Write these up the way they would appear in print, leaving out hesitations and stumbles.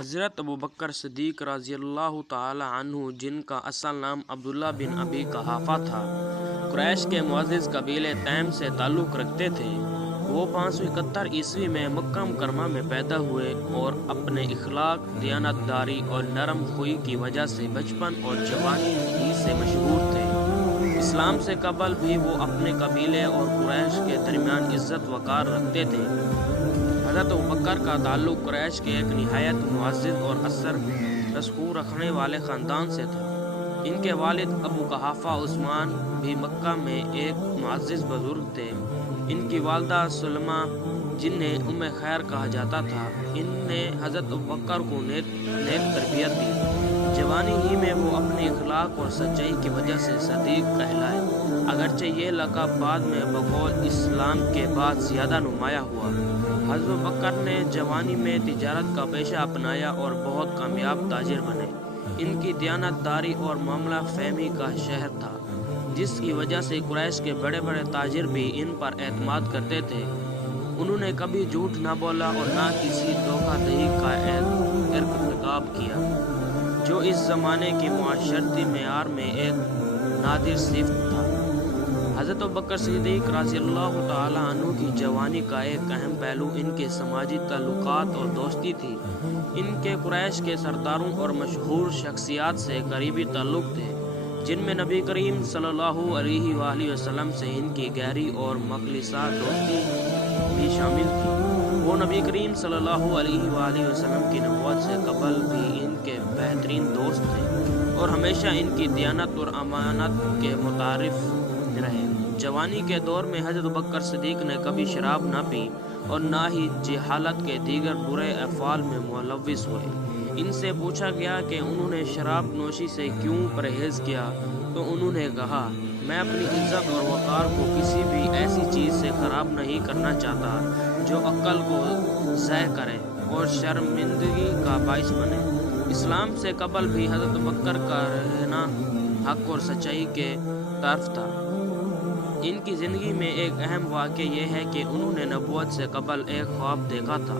حضرت ابوبکر صدیق رضی اللہ تعالی عنہ، جن کا اصل نام عبداللہ بن ابی قحافہ تھا، قریش کے معزز قبیلے تیم سے تعلق رکھتے تھے۔ وہ 571 عیسوی میں مکہ مکرمہ میں پیدا ہوئے اور اپنے اخلاق، دیانتداری اور نرم خوئی کی وجہ سے بچپن اور جوانی ہی سے مشہور تھے۔ اسلام سے قبل بھی وہ اپنے قبیلے اور قریش کے درمیان عزت وقار رکھتے تھے۔ حضرت ابوبکر کا تعلق قریش کے ایک نہایت معزز اور اثر رسوخ رکھنے والے خاندان سے تھا۔ ان کے والد ابو قحافہ عثمان بھی مکہ میں ایک معزز بزرگ تھے۔ ان کی والدہ سلمہ، جنہیں ام خیر کہا جاتا تھا، ان نے حضرت ابوبکر کو نیک تربیت دی۔ جوانی ہی میں وہ اپنے اخلاق اور سچائی کی وجہ سے صدیق کہلائے، اگرچہ یہ لقب بعد میں بقول اسلام کے بعد زیادہ نمایاں ہوا۔ حضرت ابوبکر نے جوانی میں تجارت کا پیشہ اپنایا اور بہت کامیاب تاجر بنے۔ ان کی دیانتداری اور معاملہ فہمی کا شہر تھا، جس کی وجہ سے قریش کے بڑے بڑے تاجر بھی ان پر اعتماد کرتے تھے۔ انہوں نے کبھی جھوٹ نہ بولا اور نہ کسی دھوکہ دہی کا ارتکاب کیا، جو اس زمانے کے معاشرتی معیار میں ایک نادر صفت تھا۔ حضرت ابوبکر صدیق رضی اللہ تعالی عنہ کی جوانی کا ایک اہم پہلو ان کے سماجی تعلقات اور دوستی تھی۔ ان کے قریش کے سرداروں اور مشہور شخصیات سے قریبی تعلق تھے، جن میں نبی کریم صلی اللہ علیہ وآلہ وسلم سے ان کی گہری اور مخلصہ دوستی بھی شامل تھی۔ وہ نبی کریم صلی اللہ علیہ وآلہ وسلم کی نبوت سے قبل بھی ان کے بہترین دوست تھے اور ہمیشہ ان کی دیانت اور امانت کے متعارف رہے۔ جوانی کے دور میں حضرت ابوبکر صدیق نے کبھی شراب نہ پی اور نہ ہی جہالت کے دیگر برے افعال میں ملوث ہوئے۔ ان سے پوچھا گیا کہ انہوں نے شراب نوشی سے کیوں پرہیز کیا تو انہوں نے کہا، میں اپنی عزت اور وقار کو کسی بھی ایسی چیز سے خراب نہیں کرنا چاہتا جو عقل کو ضائع کرے اور شرمندگی کا باعث بنے۔ اسلام سے قبل بھی حضرت ابوبکر کا رہنا حق اور سچائی کے طرف تھا۔ ان کی زندگی میں ایک اہم واقعہ یہ ہے کہ انہوں نے نبوت سے قبل ایک خواب دیکھا تھا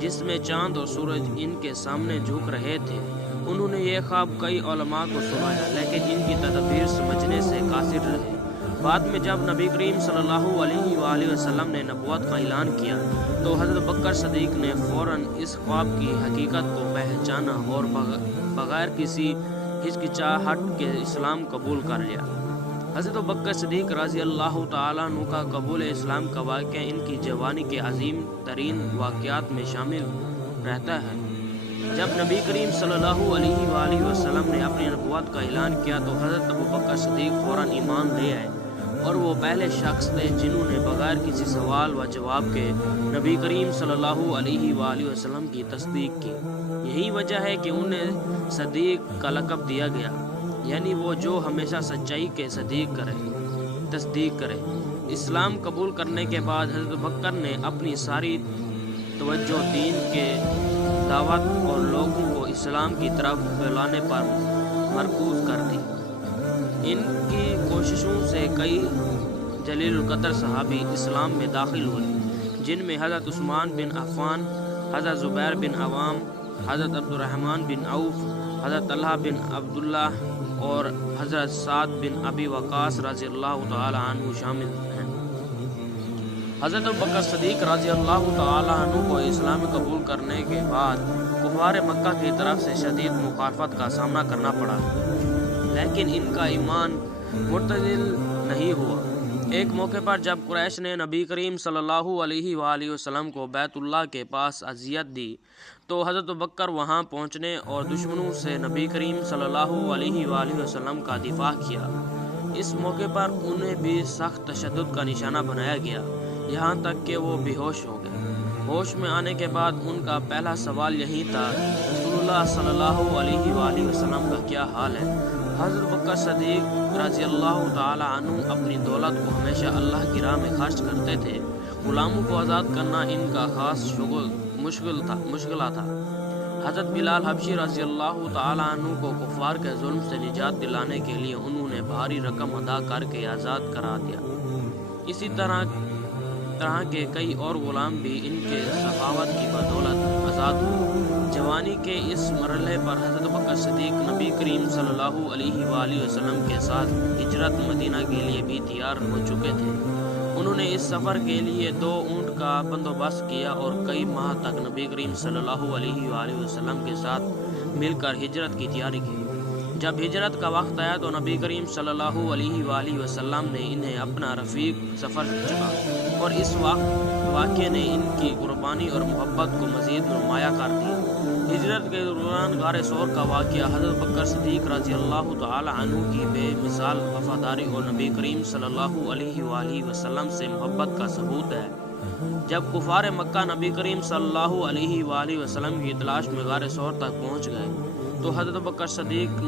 جس میں چاند اور سورج ان کے سامنے جھک رہے تھے۔ انہوں نے یہ خواب کئی علماء کو سنایا، لیکن ان کی تدبیر سمجھنے سے قاصر رہے۔ بعد میں جب نبی کریم صلی اللہ علیہ وآلہ وسلم نے نبوت کا اعلان کیا تو حضرت ابوبکر صدیق نے فوراً اس خواب کی حقیقت کو پہچانا اور بغیر کسی ہچکچاہٹ کے اسلام قبول کر لیا۔ حضرت ابوبکر صدیق رضی اللہ تعالیٰ عنہ کا قبول اسلام کا واقعہ ان کی جوانی کے عظیم ترین واقعات میں شامل رہتا ہے۔ جب نبی کریم صلی اللہ علیہ وآلہ وسلم نے اپنی نبوت کا اعلان کیا تو حضرت ابوبکر صدیق فوراً ایمان لے آئے اور وہ پہلے شخص تھے جنہوں نے بغیر کسی سوال و جواب کے نبی کریم صلی اللہ علیہ وآلہ وسلم کی تصدیق کی۔ یہی وجہ ہے کہ انہیں صدیق کا لقب دیا گیا، یعنی وہ جو ہمیشہ سچائی کے تصدیق کرے۔ اسلام قبول کرنے کے بعد حضرت ابوبکر نے اپنی ساری توجہ دین کے دعوت اور لوگوں کو اسلام کی طرف بلانے پر مرکوز کر دی۔ ان کی کوششوں سے کئی جلیل القدر صحابی اسلام میں داخل ہوئے، جن میں حضرت عثمان بن عفان، حضرت زبیر بن عوام، حضرت عبد الرحمن بن عوف، حضرت طلحہ بن عبداللہ اور حضرت سعد بن ابی وقاص رضی اللہ تعالی عنہ شامل ہیں۔ حضرت ابوبکر صدیق رضی اللہ تعالی عنہ کو اسلام قبول کرنے کے بعد کفار مکہ کی طرف سے شدید مخالفت کا سامنا کرنا پڑا، لیکن ان کا ایمان معتدل نہیں ہوا۔ ایک موقع پر جب قریش نے نبی کریم صلی اللہ علیہ وآلہ وسلم کو بیت اللہ کے پاس اذیت دی تو حضرت ابوبکر وہاں پہنچنے اور دشمنوں سے نبی کریم صلی اللہ علیہ وآلہ وسلم کا دفاع کیا۔ اس موقع پر انہیں بھی سخت تشدد کا نشانہ بنایا گیا، یہاں تک کہ وہ بے ہوش ہو گئے۔ ہوش میں آنے کے بعد ان کا پہلا سوال یہی تھا، رسول اللہ صلی اللہ علیہ وآلہ وسلم کا کیا حال ہے؟ حضرت ابوبکر صدیق رضی اللہ تعالی عنہ اپنی دولت کو ہمیشہ اللہ کی راہ میں خرچ کرتے تھے۔ غلاموں کو آزاد کرنا ان کا خاص مشغلہ تھا۔ حضرت بلال حبشی رضی اللہ تعالی عنہ کو کفار کے ظلم سے نجات دلانے کے لیے انہوں نے بھاری رقم ادا کر کے آزاد کرا دیا۔ اسی طرح کے کئی اور غلام بھی ان کے سخاوت کی بدولت آزاد ہوئے۔ جوانی کے اس مرحلے پر حضرت بکر صدیق نبی کریم صلی اللہ علیہ وآلہ وسلم کے ساتھ ہجرت مدینہ کے لیے بھی تیار ہو چکے تھے۔ انہوں نے اس سفر کے لیے 2 اونٹ کا بندوبست کیا اور کئی ماہ تک نبی کریم صلی اللہ علیہ وآلہ وسلم کے ساتھ مل کر ہجرت کی تیاری کی۔ جب ہجرت کا وقت آیا تو نبی کریم صلی اللہ علیہ وآلہ وسلم نے انہیں اپنا رفیق سفر چنا، اور اس واقعے نے ان کی قربانی اور محبت کو مزید نمایاں کر دیا۔ ہجرت کے دوران غار ثور کا واقعہ حضرت بکر صدیق رضی اللہ تعالی عنہ کی بے مثال وفاداری اور نبی کریم صلی اللہ علیہ وآلہ وسلم سے محبت کا ثبوت ہے۔ جب کفار مکہ نبی کریم صلی اللہ علیہ وآلہ وسلم کی تلاش میں غار ثور تک پہنچ گئے تو حضرت بکر صدیق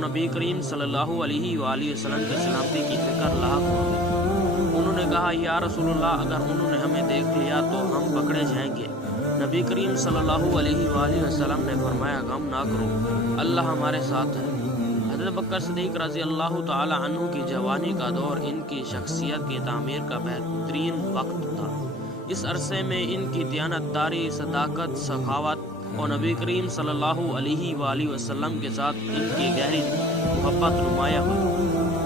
نبی کریم صلی اللہ علیہ وآلہ وسلم کی سلامتی کی فکر لاحق ہو گئی۔ انہوں نے کہا، یا رسول اللہ، اگر انہوں نے ہمیں دیکھ لیا تو ہم پکڑے جائیں گے۔ نبی کریم صلی اللہ علیہ وآلہ وسلم نے فرمایا، غم نہ کرو، اللہ ہمارے ساتھ ہے۔ حضرت بکر صدیق رضی اللہ تعالی عنہ کی جوانی کا دور ان کی شخصیت کی تعمیر کا بہترین وقت تھا۔ اس عرصے میں ان کی دیانتداری، صداقت، سخاوت اور نبی کریم صلی اللہ علیہ وآلہ وسلم کے ساتھ ان کی گہری محبت نمایاں ہوئی۔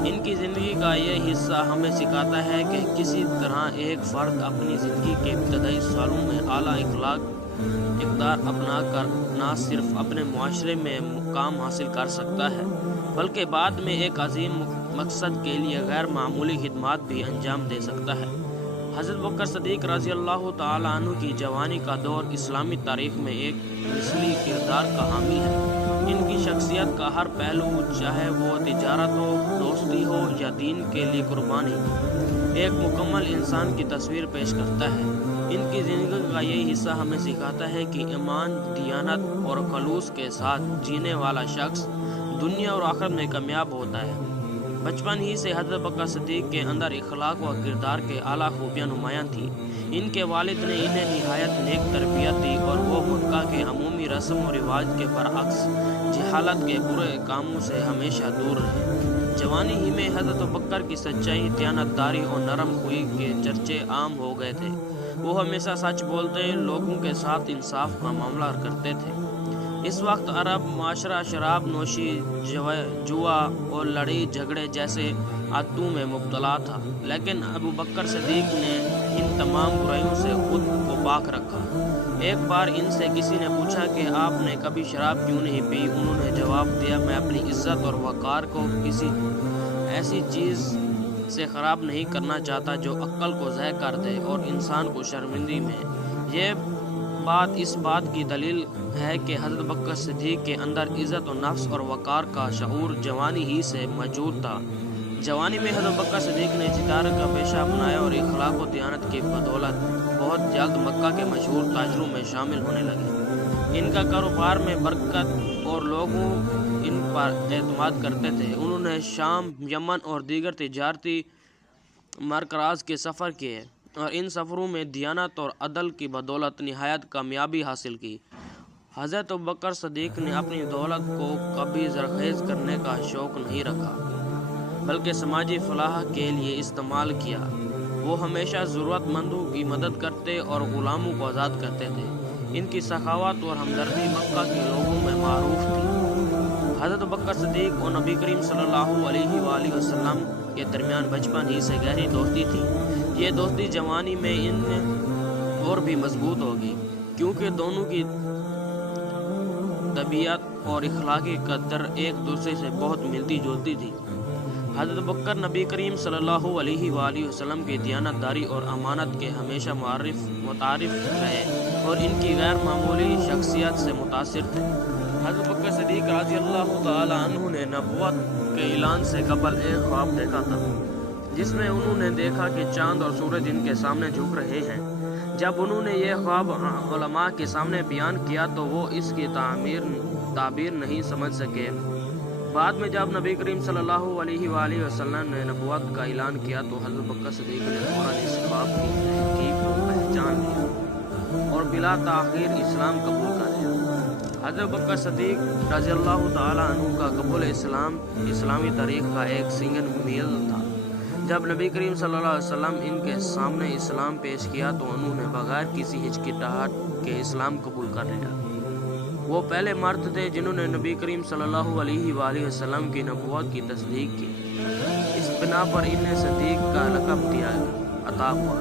ان کی زندگی کا یہ حصہ ہمیں سکھاتا ہے کہ کسی طرح ایک فرد اپنی زندگی کے ابتدائی سالوں میں اعلیٰ اقدار اپنا کر نہ صرف اپنے معاشرے میں مقام حاصل کر سکتا ہے بلکہ بعد میں ایک عظیم مقصد کے لیے غیر معمولی خدمات بھی انجام دے سکتا ہے۔ حضرت بکر صدیق رضی اللہ تعالی عنہ کی جوانی کا دور اسلامی تاریخ میں ایک مثالی کردار کا حامل ہے۔ ان کی شخصیت کا ہر پہلو، چاہے وہ تجارت ہو، دوستی ہو یا دین کے لیے قربانی، ایک مکمل انسان کی تصویر پیش کرتا ہے۔ ان کی زندگی کا یہ حصہ ہمیں سکھاتا ہے کہ ایمان، دیانت اور خلوص کے ساتھ جینے والا شخص دنیا اور آخرت میں کامیاب ہوتا ہے۔ بچپن ہی سے حضرت بکر صدیق کے اندر اخلاق و کردار کے اعلیٰ خوبیاں نمایاں تھیں۔ ان کے والد نے انہیں نہایت نیک تربیت دی اور وہ مکہ کے عمومی رسم و رواج کے برعکس جہالت کے برے کاموں سے ہمیشہ دور رہے۔ جوانی ہی میں حضرت بکر کی سچائی، دیانتداری اور نرم خوئی کے چرچے عام ہو گئے تھے۔ وہ ہمیشہ سچ بولتے، لوگوں کے ساتھ انصاف کا معاملہ کرتے تھے۔ اس وقت عرب معاشرہ شراب نوشی، جوا اور لڑائی جھگڑے جیسے عادتوں میں مبتلا تھا، لیکن ابو بکر صدیق نے ان تمام برائیوں سے خود کو پاک رکھا۔ ایک بار ان سے کسی نے پوچھا کہ آپ نے کبھی شراب کیوں نہیں پی؟ انہوں نے جواب دیا، میں اپنی عزت اور وقار کو کسی ایسی چیز سے خراب نہیں کرنا چاہتا جو عقل کو ضائع کر دے اور انسان کو شرمندگی میں۔ یہ بات اس بات کی دلیل ہے کہ حضرت بکر صدیق کے اندر عزت و نفس اور وقار کا شعور جوانی ہی سے موجود تھا۔ جوانی میں حضرت بکر صدیق نے تجارت کا پیشہ اپنایا اور اخلاق و دیانت کی بدولت بہت جلد مکہ کے مشہور تاجروں میں شامل ہونے لگے۔ ان کا کاروبار میں برکت اور لوگوں ان پر اعتماد کرتے تھے۔ انہوں نے شام، یمن اور دیگر تجارتی مراکز کے سفر کیے اور ان سفروں میں دیانت اور عدل کی بدولت نہایت کامیابی حاصل کی۔ حضرت بکر صدیق نے اپنی دولت کو کبھی زرخیز کرنے کا شوق نہیں رکھا بلکہ سماجی فلاح کے لیے استعمال کیا۔ وہ ہمیشہ ضرورت مندوں کی مدد کرتے اور غلاموں کو آزاد کرتے تھے۔ ان کی سخاوت اور ہمدردی مکہ کے لوگوں میں معروف تھی۔ حضرت بکر صدیق اور نبی کریم صلی اللہ علیہ وآلہ وسلم کے درمیان بچپن ہی سے گہری دوستی تھی۔ یہ دوستی جوانی میں ان اور بھی مضبوط ہوگی کیونکہ دونوں کی طبیعت اور اخلاقی قدر ایک دوسرے سے بہت ملتی جلتی تھی۔ حضرت بکر نبی کریم صلی اللہ علیہ وآلہ وسلم کی دیانتداری اور امانت کے ہمیشہ متعارف رہے اور ان کی غیر معمولی شخصیت سے متاثر تھے۔ حضرت بکر صدیق رضی اللہ تعالی عنہ نے نبوت کے اعلان سے قبل ایک خواب دیکھا تھا جس میں انہوں نے دیکھا کہ چاند اور سورج ان کے سامنے جھک رہے ہیں۔ جب انہوں نے یہ خواب علماء کے سامنے بیان کیا تو وہ اس کی تعبیر نہیں سمجھ سکے۔ بعد میں جب نبی کریم صلی اللہ علیہ وآلہ وسلم نے نبوت کا اعلان کیا تو حضرت بکر صدیق نے فوراً اس خواب کی تحقیق کو پہچان لیا اور بلا تاخیر اسلام قبول کر لیا۔ حضرت بکر صدیق رضی اللہ تعالی عنہ کا قبول اسلام اسلامی تاریخ کا ایک سنگن میل تھا۔ جب نبی کریم صلی اللہ علیہ وسلم ان کے سامنے اسلام پیش کیا تو انہوں نے بغیر کسی ہچکچاہٹ کے اسلام قبول کر لیا۔ وہ پہلے مرد تھے جنہوں نے نبی کریم صلی اللہ علیہ وآلہ وسلم کی نبوت کی تصدیق کی۔ اس بنا پر انہیں صدیق کا لقب عطا ہوا۔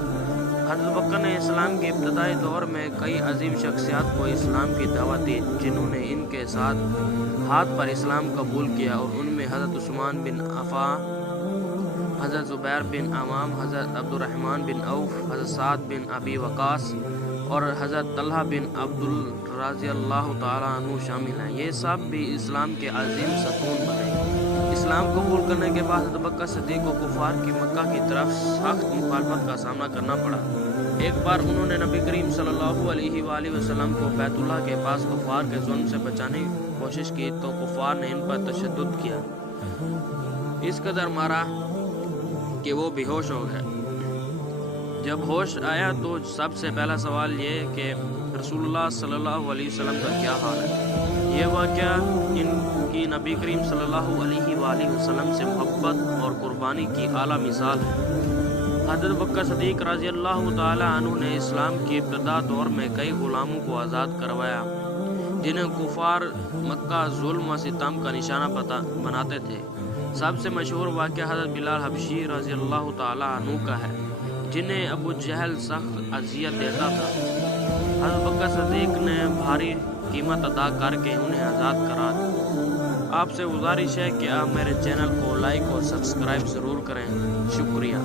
حضرت بکر نے اسلام کے ابتدائی دور میں کئی عظیم شخصیات کو اسلام کی دعوت دی، جنہوں نے ان کے ساتھ ہاتھ پر اسلام قبول کیا، اور ان میں حضرت عثمان بن عفان، حضرت زبیر بن عوام، حضرت عبد الرحمن بن عوف، حضرت سعد بن ابی وقاص اور حضرت طلحہ بن عبد رضی اللہ تعالیٰ عنہ شامل ہیں۔ یہ سب بھی اسلام کے عظیم ستون بنے۔ اسلام قبول کرنے کے بعد حضرت بکر صدیق کو کفار کی مکہ کی طرف سخت مخالفت کا سامنا کرنا پڑا۔ ایک بار انہوں نے نبی کریم صلی اللہ علیہ وآلہ وسلم کو بیت اللہ کے پاس کفار کے ظلم سے بچانے کی کوشش کی تو کفار نے ان پر تشدد کیا، اس قدر مارا کہ وہ بے ہوش ہو گئے۔ جب ہوش آیا تو سب سے پہلا سوال یہ کہ رسول اللہ صلی اللہ علیہ وسلم کا کیا حال ہے۔ یہ واقعہ ان کی نبی کریم صلی اللہ علیہ وآلہ وسلم سے محبت اور قربانی کی اعلیٰ مثال ہے۔ حضرت بکر صدیق رضی اللہ تعالی عنہ نے اسلام کی ابتدا دور میں کئی غلاموں کو آزاد کروایا، جنہیں کفار مکہ ظلم و ستم کا نشانہ بناتے تھے۔ سب سے مشہور واقعہ حضرت بلال حبشی رضی اللہ تعالی عنہ کا ہے، جنہیں ابو جہل سخت اذیت دیتا تھا۔ حضرت بکر صدیق نے بھاری قیمت ادا کر کے انہیں آزاد کرا دیا۔ آپ سے گزارش ہے کہ آپ میرے چینل کو لائک اور سبسکرائب ضرور کریں۔ شکریہ۔